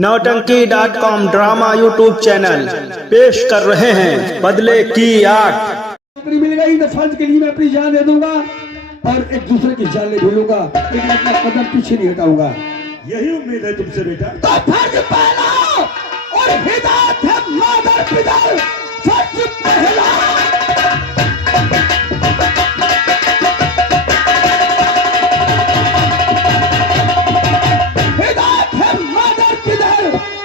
नौटंकी.com drama YouTube channel पेश कर रहे हैं बदले की आग। नौकरी मिल गई तो फर्ज के लिए मैं अपनी जान दे दूंगा और एक दूसरे की जान ले भूलूंगा, लेकिन अपना कदम पीछे नहीं हटाऊंगा। यही उम्मीद है तुमसे बेटा। तो फर्ज पहला और हिदायत है मादर पिता। फर्ज पहला हिदायत है मादर पिता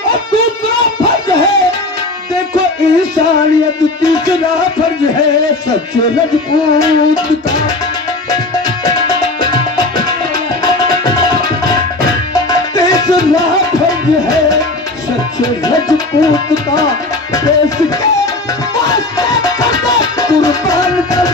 और दूसरा फर्ज है देखो इंसानियत। तीसरा फर्ज है सच्चे रजपूत का। तीसरा फर्ज है सच्चे रजपूत का। देश के वास्ते कुर्बान कर।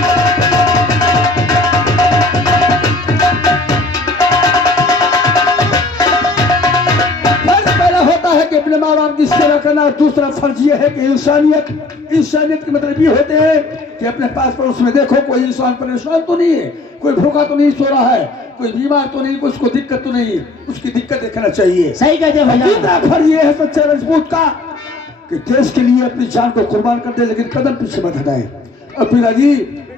फर्ज पहला होता है कि अपने माँ बाप की सेवा करना। दूसरा फर्ज ये है कि इंसानियत के मतलब ये होते हैं कि अपने पास पड़ोस में देखो कोई इंसान परेशान तो नहीं है, कोई भूखा तो नहीं सो रहा है, कोई बीमार तो नहीं, कोई उसको दिक्कत तो नहीं, उसकी दिक्कत देखना चाहिए। सही कहते हैं भैया। दूसरा फर्ज ये है सच्चे रजपूत का कि देश के लिए अपनी जान को कुर्बान कर दे, लेकिन कदम पीछे मत हटाए। और पिताजी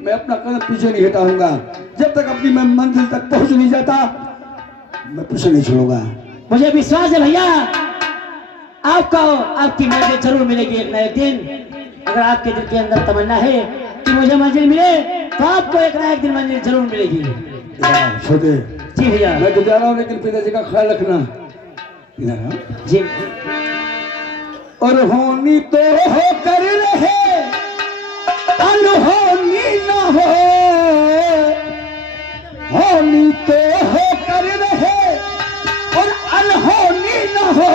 मैं अपना कदम पीछे नहीं हटाऊंगा जब तक अपनी मैं मंजिल तक पहुंच नहीं जाता, मैं पीछे नहीं छोड़ूंगा। मुझे विश्वास है भैया आपको आपकी मंजिल जरूर मिलेगी एक न एक दिन। अगर आपके दिल के अंदर तमन्ना है कि मुझे मंजिल मिले तो आपको एक न एक दिन मंजिल जरूर मिलेगी। छोटे जी भैया। मैं तो जा रहा हूँ, लेकिन पिताजी का ख्याल रखना। जी। और होनी तो हो कर रहे अनहोनी न हो, होनी तो हो कर रहे और अनहोनी न हो।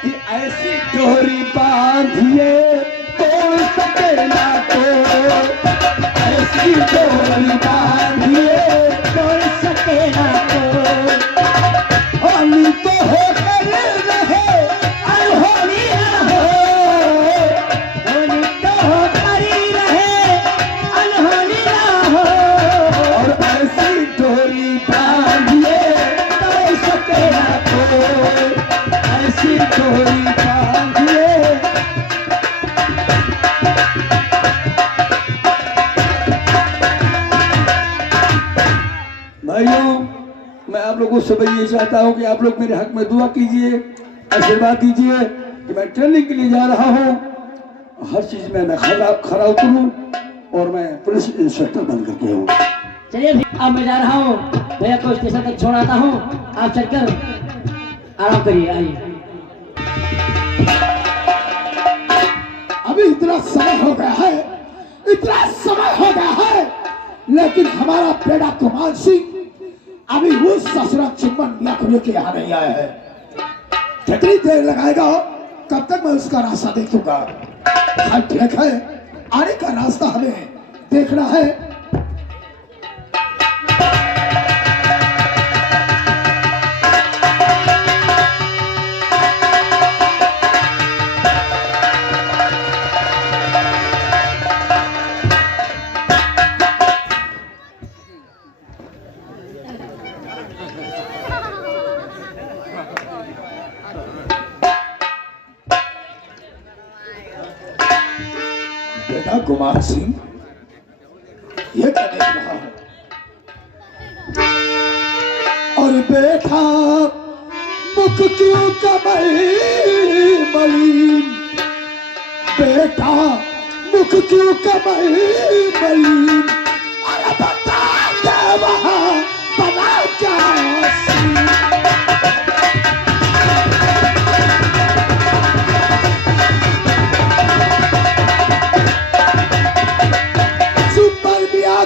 कि ऐसी डोरी बांधिए तोड़ सके ना तो, ऐसी डोरी बांधिए तोड़ सके ना तो। होनी तो हो कर रहे अनहोनी न हो। होनी तो हो करी रहे अनहोनी ना हो। और ऐसी डोरी बांधिए तोड़ सके ना तो, ऐसी डोरी बांधिए। भाइयों मैं आप लोगों से ये चाहता हूँ कि आप लोग मेरे हक में दुआ कीजिए, आशीर्वाद दीजिए कि मैं ट्रेनिंग के लिए जा रहा हूँ। हर चीज में मैं खरा उतरूं और मैं पुलिस इंस्पेक्टर बन करके हूँ। चलिए अब मैं जा रहा हूँ, भैया को स्टेशन तक छोड़ाता हूँ। आप चलकर आराम करिए। आइए। अभी इतना समय हो गया है, इतना समय हो गया है, लेकिन हमारा बेटा कुमार सिंह अभी वो ससुरा चुम्बन मियां को लेके यहाँ नहीं आया है। कितनी देर लगाएगा, कब तक मैं उसका रास्ता देखूंगा। हाँ ठीक है, आने का रास्ता हमें देखना है। बेटा कुमार सिंह ये क्या देख रहा है? और बेटा मुख क्यों कमल मलिन, बेटा मुख क्यों कमल मलिन। अरे बता दे वहाँ बना क्या सीन।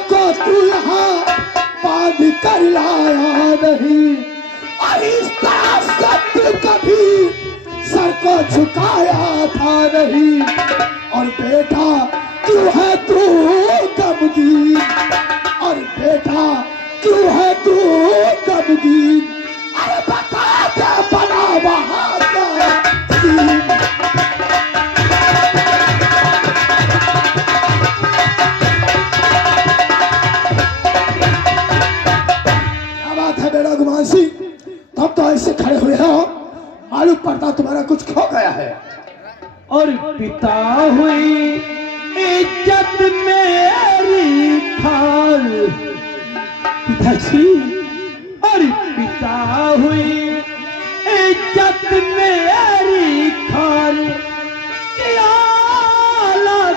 को तू यहाँ बांध कर लाया नहीं, आहिस्ता सत्य कभी सर को झुकाया था नहीं। और बेटा क्यों है तू गमगीन, और बेटा क्यों है तू गमगीन। अरे बता दे बना वहाँ का सीन। मालूम पड़ता तुम्हारा कुछ खो गया है। और पिता हुई इज्जत मेरी खाल पिताजी, और पिता हुई इज्जत मेरी खाल क्या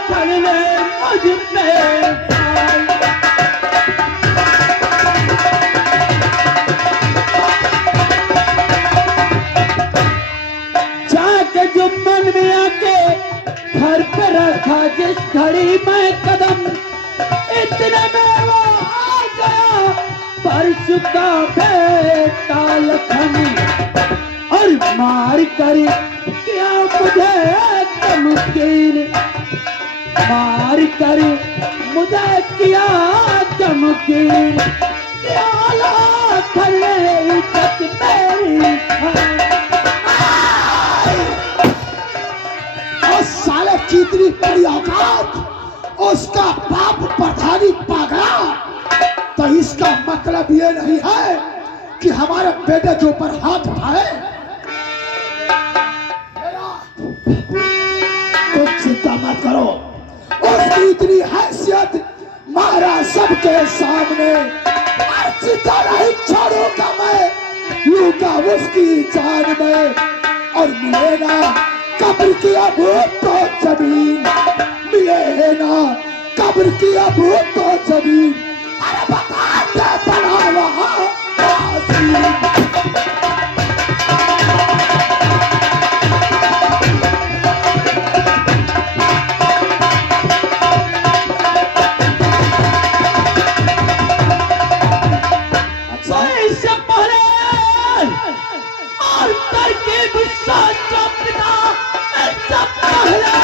करने मुझ पे खाल। जाके जो मन में आके घर पे रखा जिस घड़ी में कदम, इतने में वो आ गया परसों का बेटा लखन, और मार कर क्या मुझे तमकीन, मार कर मुझे किया तमकीन, क्या लखन इज्जत मेरी साले की इतनी बड़ी औकात, उसका बाप प्रधानी पागला, तो इसका मतलब ये नहीं है कि हमारे बेटे के ऊपर हाथ उठाए। कुछ चिंता मत करो, उसकी इतनी हैसियत महाराज सबके सामने, चिंता नहीं छोड़ूंगा मैं, लूंगा उसकी जान में, और मिलेगा कब्र की अभूत तो जमीन, मिले ना कब्र की अभूत तो जमीन। अरे बता दे बना वहाँ इससे पहले और तरकीब साचा पिता इससे पहले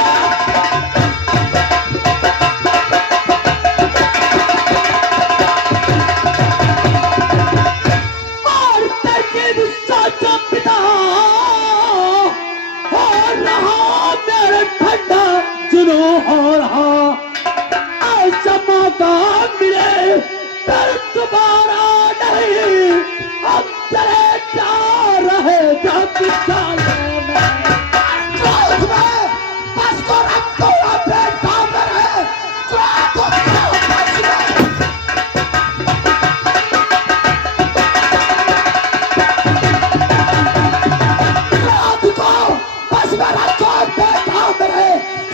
और तरकीब साचा पिता हो रहा मेरा ठंडा जुनू हो रहा, ऐसा मौका मिले फिर दोबारा नहीं, हम चले जा रहे जाति सालों में। बस को रख दो बेटा मेरे, बस में रखो बेटा मेरे,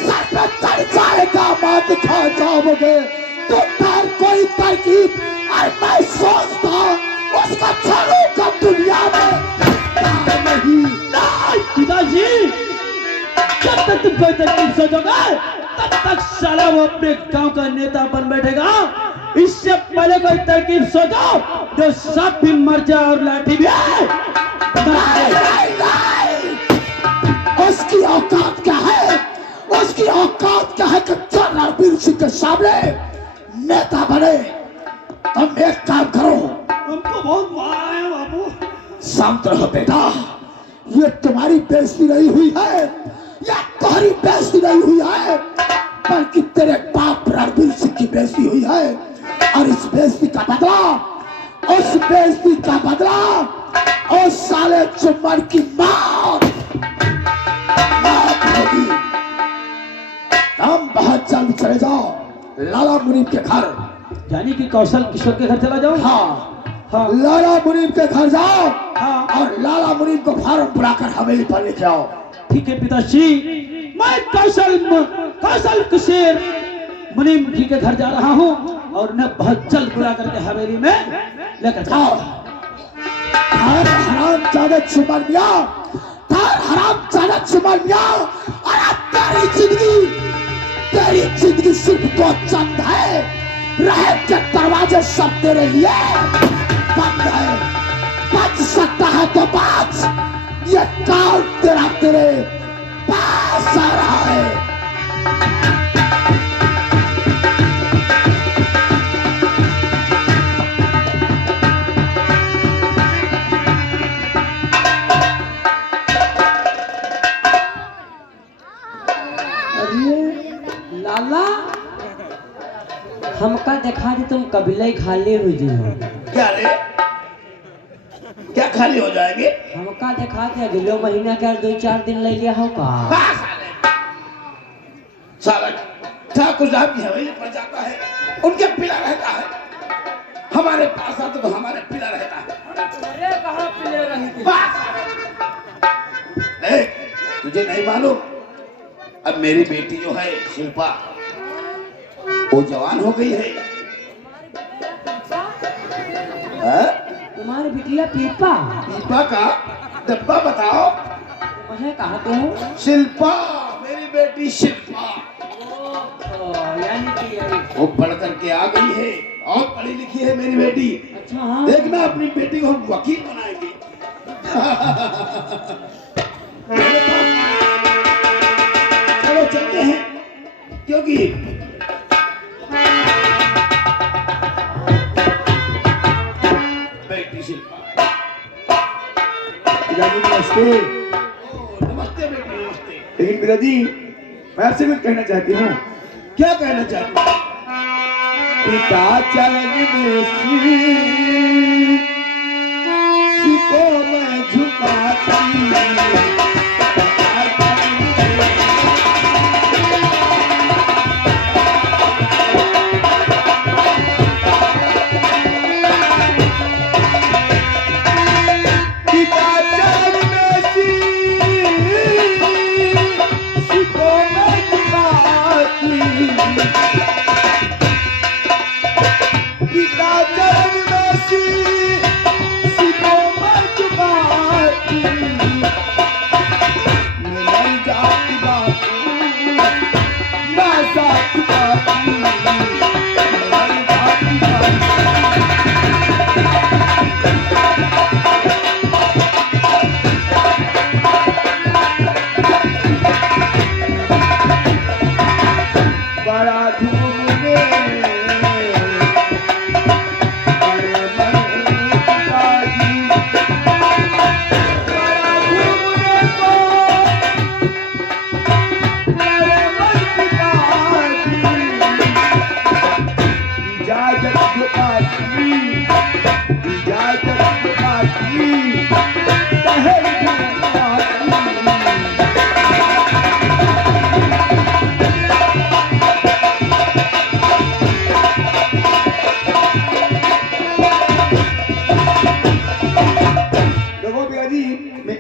सर पे चढ़ जाएगा मत खा जाओगे तो फिर कोई तरकीब, और मैं सोचता उसको छोड़ूंगा दुनिया में नहीं। पिताजी, जब तक तुम कोई तरकीब सोचोगे तब तक साला वो अपने गांव का नेता बन बैठेगा। इससे पहले कोई तरकीब सोचो जो सब भी मर जाए और लाठी भी नहीं, नहीं। उसकी औकात क्या है, उसकी औकात क्या है कि रणबीर सिंह के सामने नेता बने। तुम एक काम करो, हमको बहुत मारा है बाबू। शांत रहो बेटा, ये तुम्हारी बेइज्जती नहीं हुई है, या तुम्हारी बेइज्जती नहीं हुई है, बल्कि तेरे बाप रणबीर सिंह की बेइज्जती हुई है। और इस बेइज्जती का बदला, उस बेइज्जती का बदला उस साले चुम्बन की मौत होगी। तुम बहुत जल्द चले जाओ लाला मुनीब के घर, यानी कि कौशल किशोर के घर चला जाओ। हाँ हाँ लाला मुनीब के घर जाओ, हाँ, और लाला मुनीब को फार्म बुलाकर हवेली पर ले जाओ। ठीक है पिताजी, मैं कौशल किशोर मुनीम जी के घर जा रहा हूँ और उन्हें बहुत जल्द बुला करके हवेली में लेकर जाओ। थार हराम जाने चुमन मिया, थार हराम जाने चुमन मिया, और अब तेरी जिंदगी सिर्फ दो चंद है, रहम के दरवाजे सब तेरे लिए बंद है। बच सकता है तो बच, ये काल तेरा तेरे पास आ रहा है। लाला हमका देखा दी तुम कबीले खाली हो जी हो। क्या रे, क्या खाली हो जाएंगे? हमका का देखा के अगले महीना का 2-4 दिन ले लिया हो का साला ठाकुर साहब की हवेली पर जाता है, उनके पिला रहता है, हमारे पास आता तो हमारे पिला रहता है। अरे कहाँ पिले रही थी? तुझे नहीं मालूम, अब मेरी बेटी जो है शिल्पा वो जवान हो गई है। तुम्हारी बिटिया पीपा पीपा का डब्बा बताओ। मुझे कहते हो शिल्पा, मेरी बेटी शिल्पा यानी कि वो पढ़ करके आ गई है और पढ़ी लिखी है मेरी बेटी। अच्छा हाँ। देखना अपनी बेटी को हम वकील बनाएंगे। चलो चलते हैं, क्योंकि बेटी शिल्पा। नमस्ते। नमस्ते बेटी, नमस्ते। लेकिन पिताजी मैं आपसे कुछ कहना चाहती हूँ। क्या कहना चाहती हूँ? पिता चरण में शीश को मैं झुकाती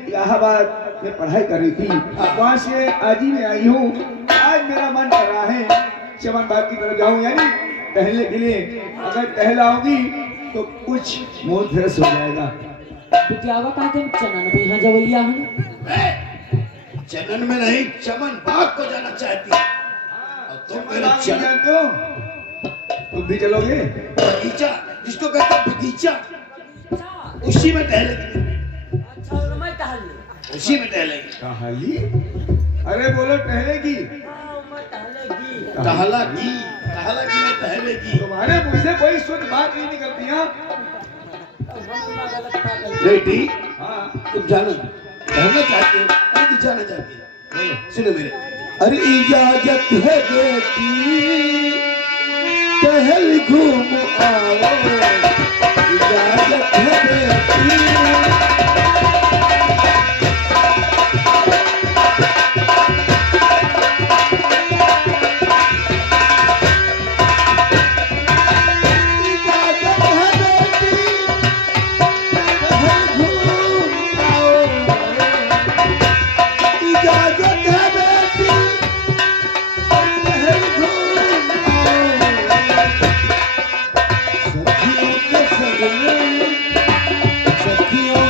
इलाहाबाद में पढ़ाई कर रही थी, वहाँ से आज ही में आई हूँ। आज मेरा मन कर रहा है चमन बाग की तरफ जाऊँ, यानी टहलने के लिए। अगर टहलाऊंगी तो कुछ मूड फ्रेश हो जाएगा। बिटियावा कहते हैं चनन भी यहाँ जवैया है। चनन में नहीं, चमन बाग को जाना चाहती है। और तुम मेरे चनन जानते हो, तुम भी चलोगे? बगीचा जिसको कहते हैं बगीचा, उसी में टहलेगी। अच्छा मैं टहल उसी में टहलेगी। टहली? अरे बोलो टहलेगी। टहलागी, टहलागी नहीं टहलेगी। तुम्हारे मुंह से कोई शुद्ध बात नहीं निकलती है। बेटी, हाँ तुम जानो टहलना चाहते हो, अरे जाना चाहती है। सुनो मेरे, अरे इजाजत है बेटी टहल घूम आओ, इजाजत है बेटी। सखियों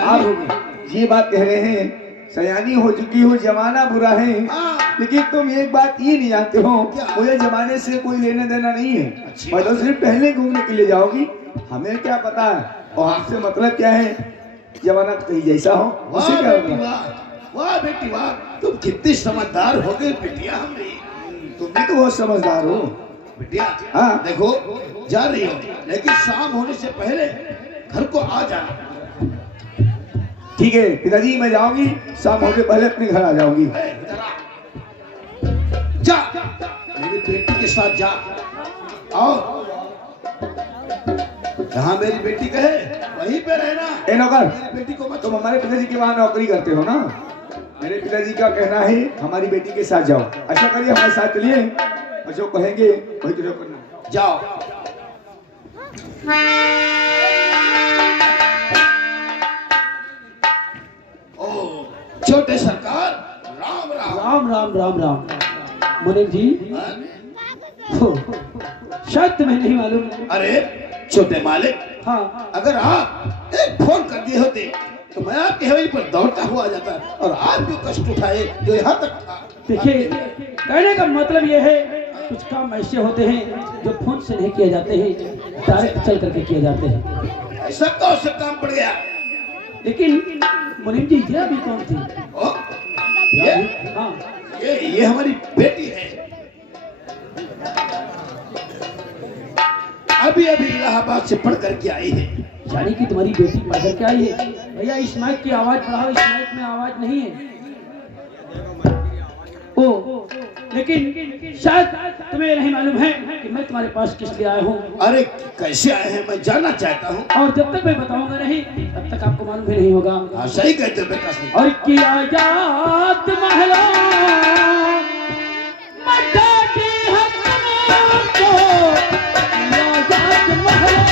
सयानी हो गई। ये बात कह रहे हैं सयानी हो चुकी हो, जमाना बुरा है। हाँ। लेकिन तुम एक बात ये नहीं जानते हो, क्या? मुझे जमाने से कोई लेना देना नहीं है। अच्छी मैं तो सिर्फ टहलने घूमने के लिए जाओगी, हमें क्या पता है और हमसे मतलब क्या है, जमाना कहीं जैसा हो उसे वाह क्या बेटी होगा। वाह बेटी वाह, तुम कितनी समझदार हो गई बिटिया हमारी। तुम भी तो बहुत समझदार हो। बिटिया हाँ। देखो जा रही हो, लेकिन शाम होने से पहले घर को आ जाना। ठीक है पिताजी, मैं जाऊंगी, शाम होने पहले अपने घर आ जाऊंगी। इधर आ। जा मेरी बेटी के साथ जा, और जहाँ मेरी बेटी कहे वहीं पे रहना। ए नौकर, मेरी बेटी को मत तुम हमारे पिताजी के वहाँ नौकरी करते हो ना, मेरे पिताजी का कहना है हमारी बेटी के साथ जाओ। अच्छा करिए हमारे साथ चलिए, और जो कहेंगे वही तो करना। जाओ। ओ छोटे सरकार, राम राम। राम राम राम राम। मुनीम जी, हो, शायद तुम्हें नहीं मालूम। अरे छोटे मालिक, हाँ, अगर आप एक फोन कर दिए होते तो मैं आपके हवेली पर दौड़ता हुआ आ जाता, और आप जो कष्ट उठाए जो यहाँ तक था। देखिए कहने का मतलब ये है, कुछ काम ऐसे होते हैं जो फोन से नहीं किए जाते हैं, डायरेक्ट चल करके किए जाते हैं। ऐसा कौन सा काम पड़ गया? लेकिन मुनीम जी, ये अभी कौन थी? ओ, ये हाँ, ये हमारी बेटी है। अभी अभी इलाहाबाद से पढ़ करके आई है। यानी कि तुम्हारी बेटी पढ़ करके आई है। भैया इस माइक की आवाज बढ़ाओ, इस माइक में आवाज नहीं है। ओ, लेकिन शायद तुम्हें नहीं मालूम है कि मैं तुम्हारे पास किस लिए आया हूँ। अरे कैसे आए हैं मैं जानना चाहता हूँ। और जब तक मैं बताऊंगा नहीं तब तक आपको मालूम भी नहीं होगा। हाँ सही कहते हो बेटा, सही। और किया याद महला मचाती है तुमको, किया याद महला।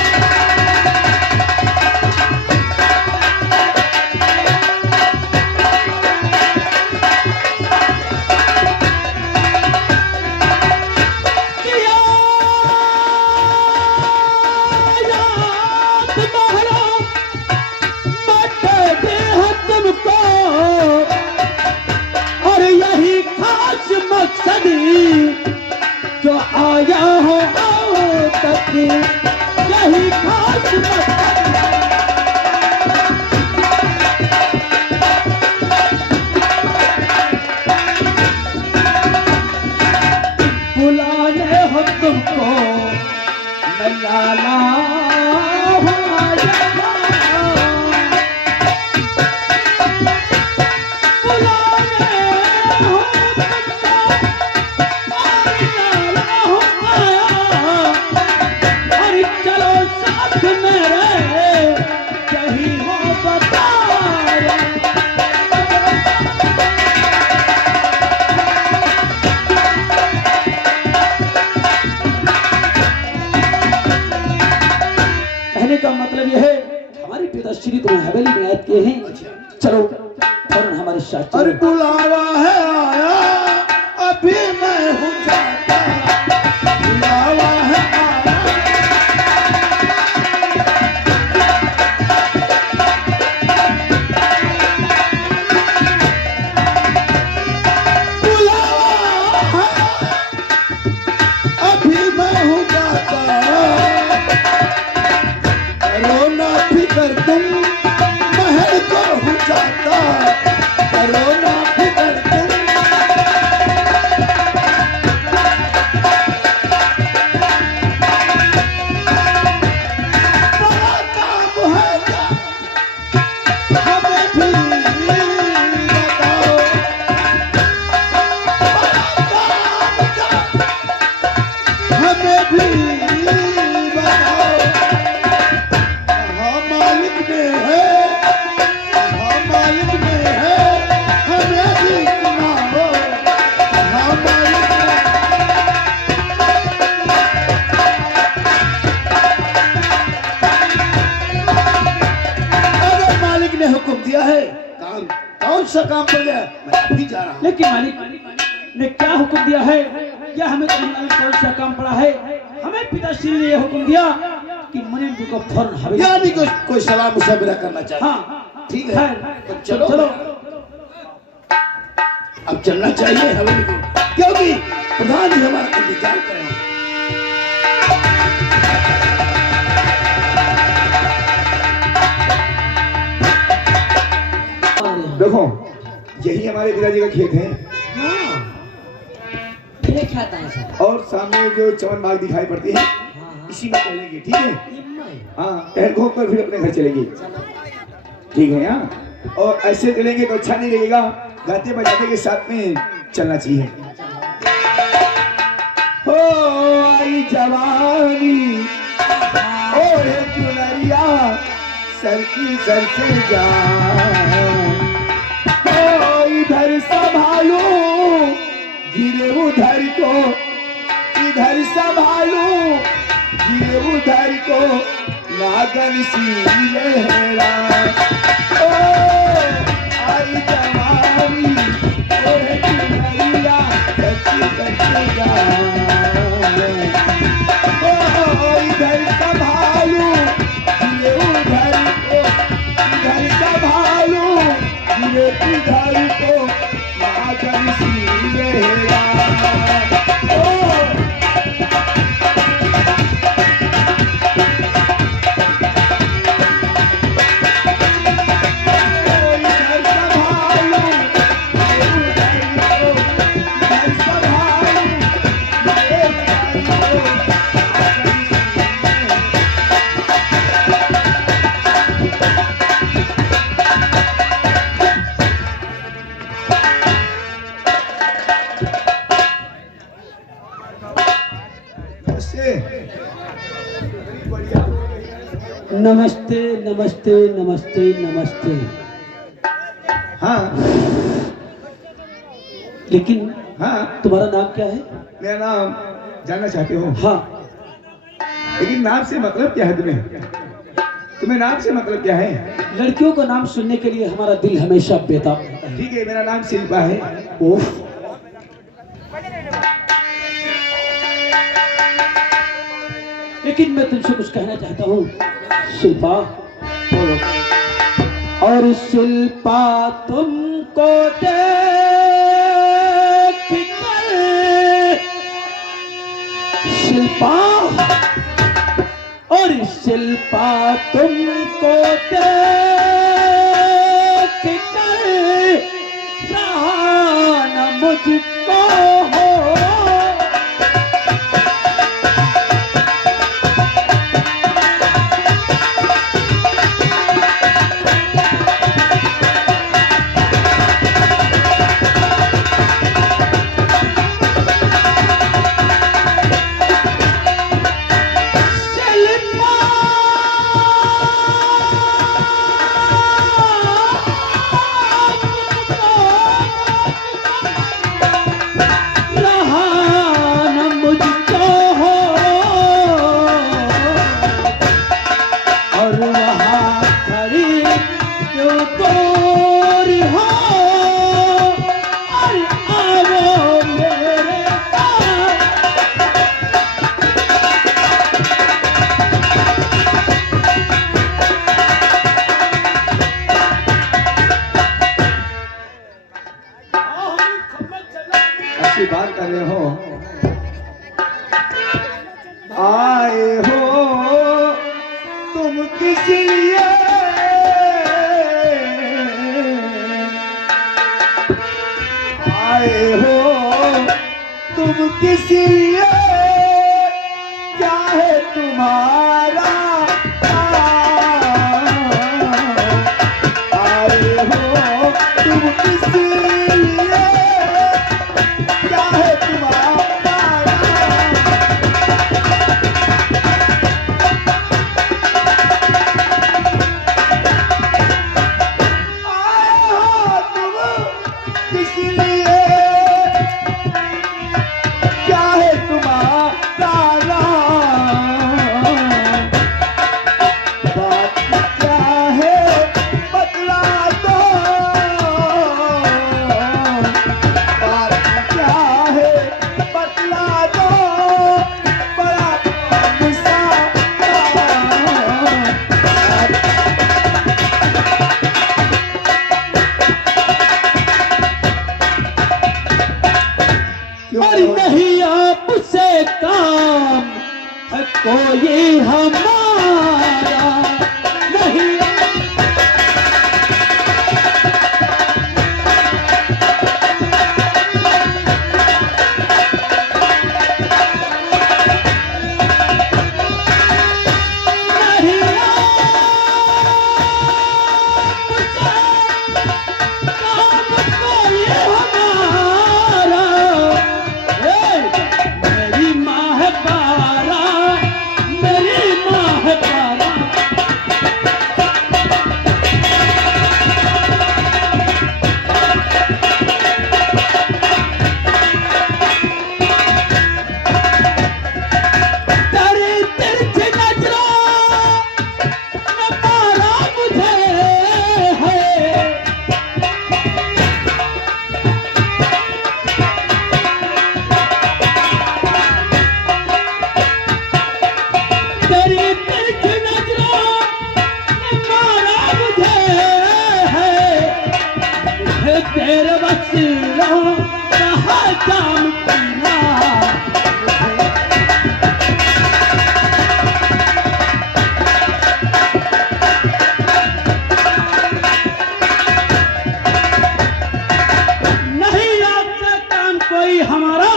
जो आया हो तक यही खास बुलाने हो तुमको मैं लाला का मतलब यह है, हमारे पिताश्री तुम्हें हवेली में आयत किए हैं। चलो फौरन हमारे साथ अरे चलो। बुलावा है आया, अभी मैं हूँ जाता। बुलावा है आया, बुलावा है, अभी मैं हूँ जाता। करोना फिकर तुम महल को हो जाता। करोना फिकर तुम बड़ा काम है क्या? हमें भी बताओ, बड़ा काम क्या? हमें भी बताओ। हाँ मालिक ने है, हाँ मालिक ने है, हमें भी सुनाओ। हाँ मालिक ने, अगर मालिक ने हुक्म दिया है, काम कौन सा काम पड़ गया, मैं अभी जा रहा हूँ। लेकिन मालिक ने क्या हुक्म दिया है, क्या हमें कौन सा काम पड़ा है? हमें पिताश्री ने यह हुक्म दिया कि मुनीम जी को फौरन हवेली। यानी कोई सलाह मुशावरा करना चाहिए। हाँ, ठीक है खैर, तो चलो चलो। अब चलना चाहिए हवेली को, क्योंकि प्रधान जी हमारा इंतजार कर रहे हैं। देखो यही हमारे पिताजी का खेत है ये खाता है सर। और सामने जो चमन बाग दिखाई पड़ती है इसी में चलेंगे, ठीक है? हाँ, टहल घूम कर फिर अपने घर चलेंगे, ठीक है? हाँ, और ऐसे चलेंगे तो अच्छा नहीं लगेगा, गाते बजाते के साथ में चलना चाहिए। हो आई जवानी ओए चुनरिया सर की सर से जा, हो इधर संभालो गिरे उधर को, इधर संभालो गिरे उधर को, लागन सी लहरा। ओ आई जवानी ओए चुनरिया सच्ची सच्ची जा, ओ इधर संभालो गिरे उधर को, इधर संभालो गिरे उधर को, लागन सी लहरा। नमस्ते नमस्ते नमस्ते नमस्ते। हाँ लेकिन हाँ, तुम्हारा नाम क्या है? मेरा नाम जानना चाहते हो? हाँ, लेकिन नाम से मतलब क्या है तुम्हें? तुम्हें नाम से मतलब क्या है? लड़कियों का नाम सुनने के लिए हमारा दिल हमेशा बेताब रहता है। ठीक है, मेरा नाम शिल्पा है। ओह, लेकिन मैं तुमसे कुछ कहना चाहता हूँ शिल्पा। बोलो। और शिल्पा तुमको देख कर, शिल्पा और शिल्पा तुमको देख कर रहा न मुझको हो, अच्छी बात कर रहे हो। आए हो तुम किस लिए, आए हो तुम किस लिए, क्या है तुम्हारा काम? आए हो तुम किस लिए, क्या है तुम्हारा नाम? आए हो तुम किस लिए, क्या है तुम्हारा नाम? बात क्या है बतला दो, कोई हमारा नहीं। तेरे वसीलों कहा जाम पीना। नहीं आपका काम कोई हमारा,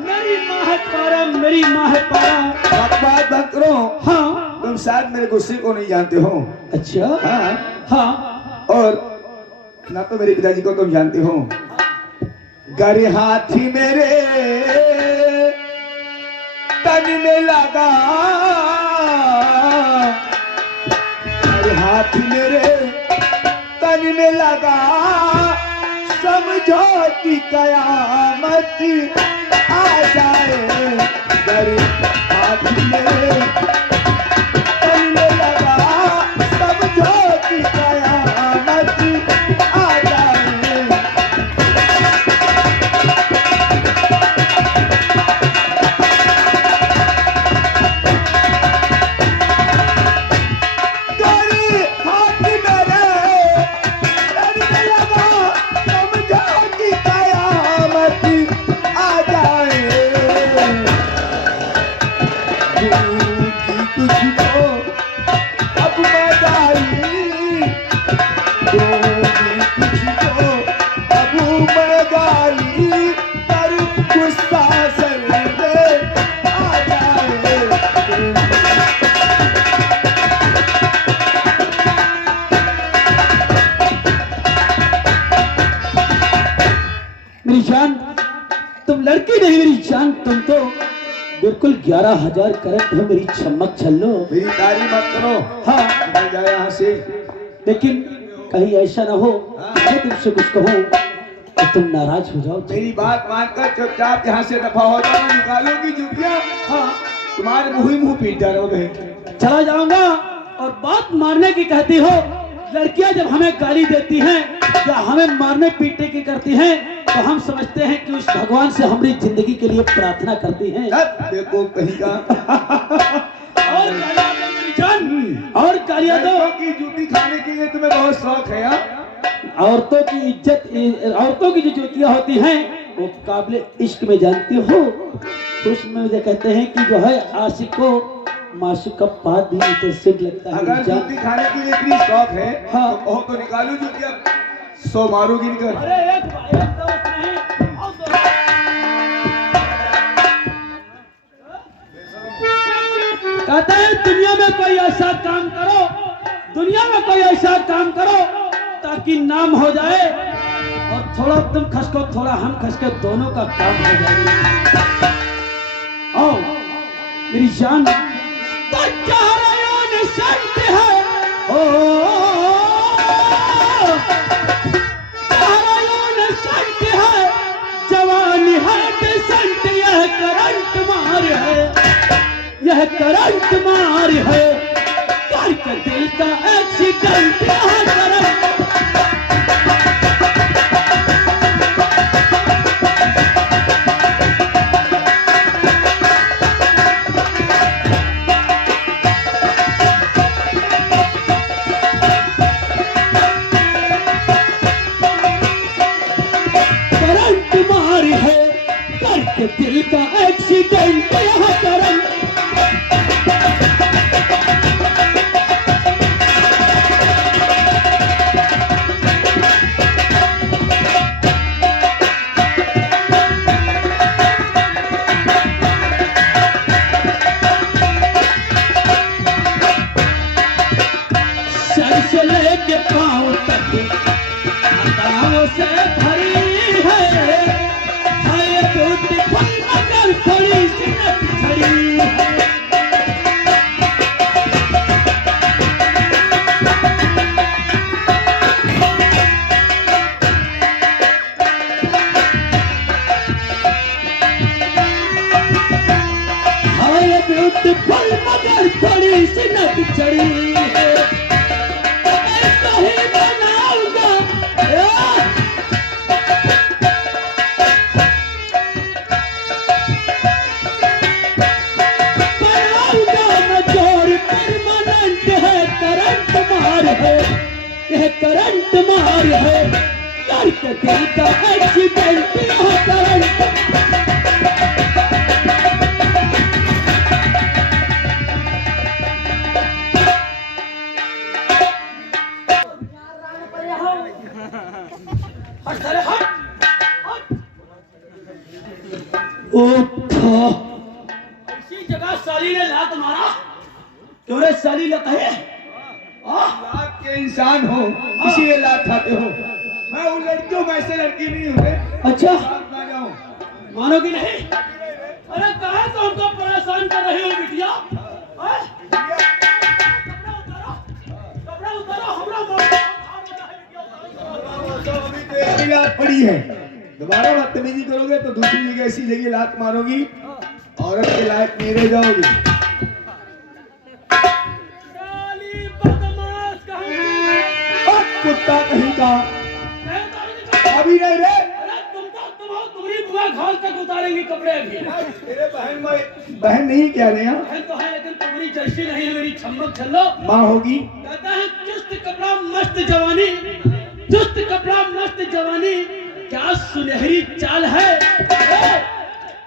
मेरी माँ है पारा, मेरी माँ है पारा। बात बंद करो। हाँ तुम शायद मेरे गुस्से को नहीं जानते हो। अच्छा हाँ हाँ और ना तो मेरे पिताजी को तुम जानते हो। गर हाथी मेरे तन में लगा, गर हाथी मेरे तन में लगा, समझो कि कयामत आ जाए। गर हाथी मेरे तन में लगा, समझो कि कयामत आ जाए। गर हाथी मेरे तन में लगा, समझो कि कयामत आ जाए। तुझको अब मैं गाली तुझको अब मैं गाली पर गुस्सा सर में आ जाए। मेरी जान, तुम लड़की नहीं मेरी जान, तुम तो बिल्कुल 11,000 करंट हो मेरी चमक छल्लो। मेरी तारीफ मत करो। हाँ निकल जाए यहाँ से। लेकिन कहीं ऐसा ना हो मैं तुमसे कुछ कहूँ तो तुम नाराज हो जाओ। मेरी बात मानकर चुपचाप यहाँ से दफा हो जाओ। निकालूंगी जूतियाँ। हाँ तुम्हारे मुँह ही मुँह पीट जा रहे हो बहन। चला जाऊंगा। और बात मारने की कहती हो, लड़कियां जब हमें गाली देती हैं या हमें मारने पीटने की करती हैं तो हम समझते हैं कि उस भगवान से हमारी जिंदगी के लिए प्रार्थना करती हैं। देखो कहीं का और गालियां दो मेरी जान, और गालियां दो। लड़कों की जूती खाने के लिए तुम्हें बहुत शौक है। औरतों की इज्जत, औरतों की जो जूतियां होती हैं वो काबिल इश्क में जानती हो तो उसमें मुझे कहते हैं कि जो है आशिक को माशूक का पाद भी तो सिद्ध लगता है। अगर जूती खाने के लिए इतनी शौक है हाँ। तो कहो तो निकालू जूतियाँ। 100 मारूगी निकल। अरे एक दोस्त नहीं और दो। कहता है दुनिया में कोई ऐसा काम करो, दुनिया में कोई ऐसा काम करो ताकि नाम हो जाए और थोड़ा तुम खसको थोड़ा हम खसके, दोनों का काम हो जाए। आओ मेरी जान, तो चारों संत है चारों संत है, जवानी है संत, यह करंट मार है, यह करंट मार है, करके दिल का एक्सीडेंट यह करंट। करंट मार है, करके दिल का एक्सीडेंट यह करंट। चढ़ी हाय ब्यूटीफुल मगर थोड़ी सी नट चढ़ी है ऐसा ही बनाऊंगा करंट मार है करके दिल का एक्सीडेंट करंट इसी जगह साली ने लात मारा क्यों रे साली ने कहे लात के इंसान हो इसीलिए लात खाते हो। मैं वो लड़की हूँ, मैं ऐसे लड़की नहीं हूँ रे। अच्छा ना जाऊँ मानोगी नहीं? अरे कहा तो हमको परेशान कर रहे हो बिटिया? कपड़ा उतारो हमरा अभी तो एक ही लात पड़ी है, दोबारा बदतमीजी करोगे तो दूसरी जगह ऐसी जगह लात मारोगी, औरत के लायक नहीं रह जाओगी। साली बदमाश कुत्ता कहीं का अभी नहीं रे। अरे तुम्हारी बुआ घाल तक उतारेंगी कपड़े अभी। तेरे बहन नहीं कह रहे हैं, बहन तो है लेकिन तुम्हारी जैसी नहीं है मेरी छम्मक छल्लो। माँ होगी। कहता है चुस्त कपड़ा मस्त जवानी, चुस्त कपड़ा मस्त जवानी, क्या सुनहरी चाल है।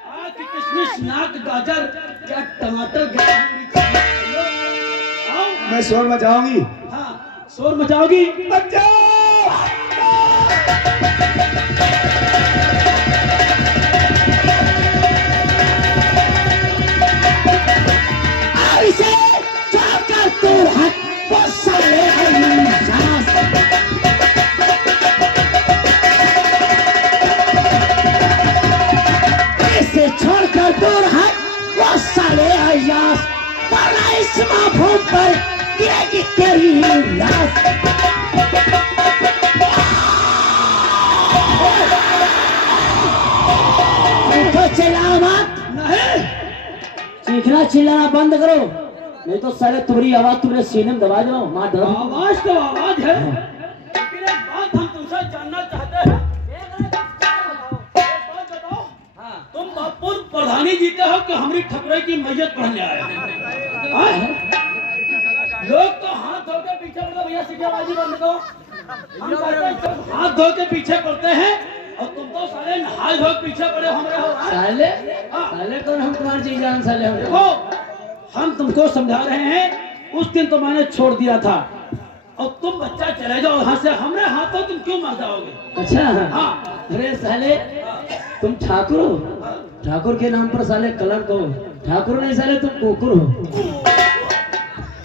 आँख किशमिश नाक गाजर क्या टमाटर आओ। मैं शोर मचाऊंगी। हाँ शोर मचाओगी। अच्छा ऐसे जाकर तू हट वो साले ऐसे छोड़कर दूर हट वो साले अयास, वरना इस माफूम पर गिरेगी तेरी लाश। तो चिल्लाओ मत, नहीं चीखना चिल्लाना बंद करो, नहीं तो साले तुम्हारी आवाज तुम्हारे सीने में दबा दो। माँ डर आवाज तो आवाज है, लेकिन एक बात हम तुमसे जानना चाहते हैं। एक बात बताओ, तुम बापुर प्रधानी जीते हो कि हमारी ठकुराई की मैयत पढ़ने आए हो? लोग तो हाथ धो के पीछे पड़ते, भैया सिक्केबाजी बंद करो। हम कहते हैं सब हाथ धो के पीछे पड़ते हैं और तुम तो साले नहा धो के पीछे पड़े हमारे हो। साले साले कौन? हम तुम्हारी चीज जान साले हम। देखो हम तुमको समझा रहे हैं, उस दिन तो मैंने छोड़ दिया था और तुम बच्चा चले जाओ यहाँ से, हमारे हाथों तुम क्यों मार जाओगे? अच्छा हाँ अरे साले तुम ठाकुर हो, ठाकुर के नाम पर साले कलंक हो। ठाकुर नहीं साले तुम कुकुर हो।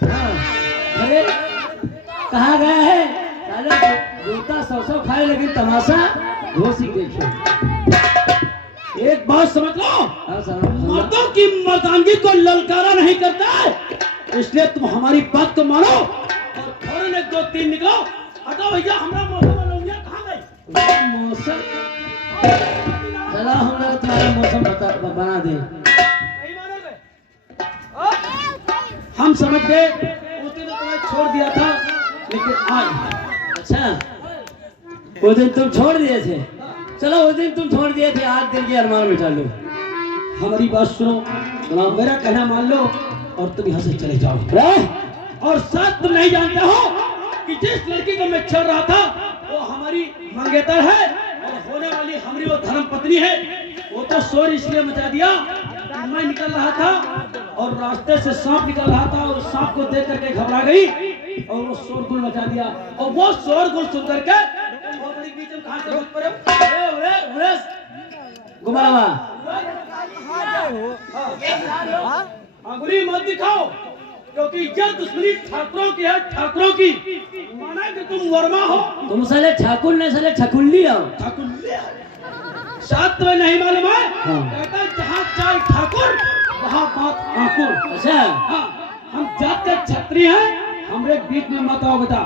हाँ, अरे कहा गया है साले जूता सौ खाए लेकिन तमाशा घोसी देखो। एक बात समझ लो, हाँ, समझ लो। मर्दों की मर्दानगी को ललकारा नहीं करता है, इसलिए तुम हमारी बात को मानो और फौरन एक दो तीन निकलो। हटो भैया, हमारा मौसम लौंडिया कहाँ गई? मौसम चलो हम लोग तुम्हारा मौसम बना दे। नहीं मानोगे? हम समझ गए, उस दिन तो तुम्हें छोड़ दिया था, लेकिन आज अच्छा वो दिन तुम छोड़ दिए थे, चलो उस दिन तुम छोड़ दिए थे, आज दिल के अरमान मिटा लो। हमारी बात सुनो, मेरा कहना मान लो और तुम यहाँ से चले जाओ। और साथ तुम नहीं जानते हो कि जिस लड़की को मैं छोड़ रहा था वो हमारी मंगेतर है और होने वाली हमारी वो धर्म पत्नी है। वो तो शोर इसलिए मचा दिया, मैं निकल रहा था और रास्ते से सांप निकल रहा था और सांप को देख करके घबरा गई और वो शोरगुल मचा दिया। और वो शोरगुल सुन करके वो बड़ी बीच में कहां से घुस पड़े। गुमावा अंगुली मत दिखाओ, क्योंकि यह दुश्मनी ठाकुरों की है, ठाकुरों की। माना कि तुम वर्मा हो, तुम साले ठाकुर नहीं साले छकुल्ली हो। ठाकुर शास्त्र में नहीं मालूम है? हाँ। कहता है जहाँ चाहे ठाकुर वहाँ बात आकुल। अच्छा हाँ, हम जाते क्षत्रिय हैं, हमरे बीच में मत आओ बेटा।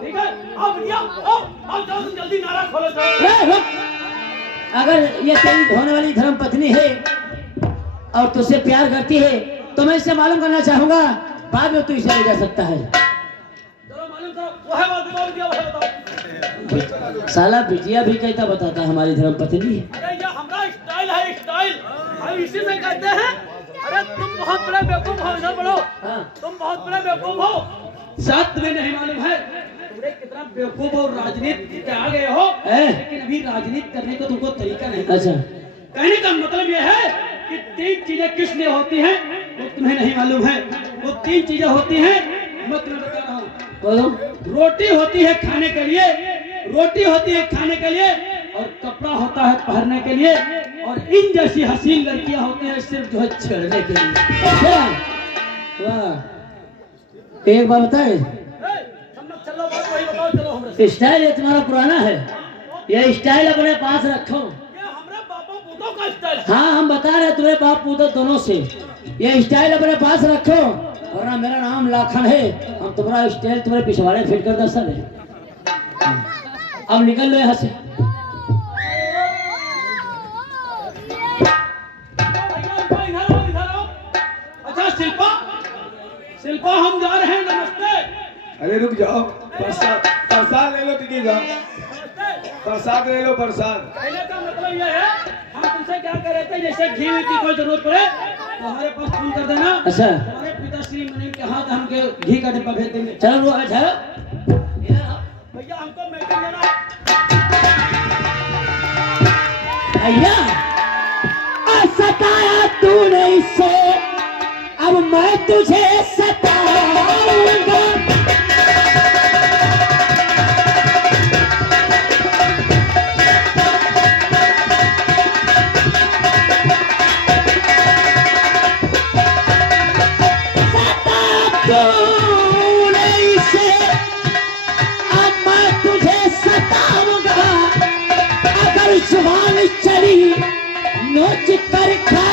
ठीक है? आओ भैया, आओ, आओ जाओ तुम जल्दी नारा खोलो जाओ। ए, रुक। अगर ये तेरी धोने वाली धर्म पत्नी है और तुझसे प्यार करती है तो मैं इससे मालूम करना चाहूंगा, बाद में तू इसे ले जा सकता है। चलो मालूम करो, वो है बात बताओ भैया, वो है बताओ। साला बिटिया भी कहता बताता हमारी धर्म पत्नी है। अरे ये हमारा स्टाइल है, स्टाइल हम इसी से कहते हैं। अरे तुम बहुत बड़े बेवकूफ हो, इधर बढ़ो। हाँ। तुम बहुत बड़े बेवकूफ हो, साथ तुम्हें नहीं मालूम है तुमने कितना बेवकूफ और राजनीति के आ गए हो। लेकिन अभी राजनीति करने को तुमको तरीका नहीं। अच्छा, कहने का मतलब यह है कि 3 चीजें किस लिए होती हैं वो तुम्हें नहीं मालूम है। वो 3 चीजें होती हैं, मैं तुम्हें बता रहा हूँ। बोलो। रोटी होती है खाने के लिए, रोटी होती है खाने के लिए, और कपड़ा होता है पहनने के लिए, और इन जैसी हसीन लड़कियां होती हैं सिर्फ जो है छेड़ने के लिए। अच्छा, वाह। एक बात बताए, चलो बात वही बताओ, चलो हमरे स्टाइल ये तुम्हारा पुराना है, ये स्टाइल अपने पास रखो। ये हमारे बापा पूतों का स्टाइल है। हाँ, हम बता रहे तुम्हें बाप पूतो दोनों से, ये स्टाइल अपने पास रखो। और ना मेरा नाम लाखन है, हम तुम्हारा स्टाइल तुम्हारे पिछवाड़े फिट कर दे सर। अब निकल लो यहाँ से। अच्छा शिल्पा, शिल्पा हम जा रहे हैं, नमस्ते। अरे रुक जाओ, प्रसाद ले लो, टिकेगा। प्रसाद ले लो, प्रसाद। कहने का मतलब यह है, हम तुमसे क्या कह रहे थे, जैसे घी की कोई जरूरत पड़े तो हमारे पास फोन कर देना। अच्छा, हमारे पिताश्री मनीम के हाथ हम घी का डिब्बा भेज देंगे। चलो वो चलो। भैया हमको मैटर लेना। भैया, सताया तूने इससे, अब मैं तुझे सताऊंगा। तूने इसे, अब मैं तुझे सताऊंगा। अगर जुबान चली नोच कर खा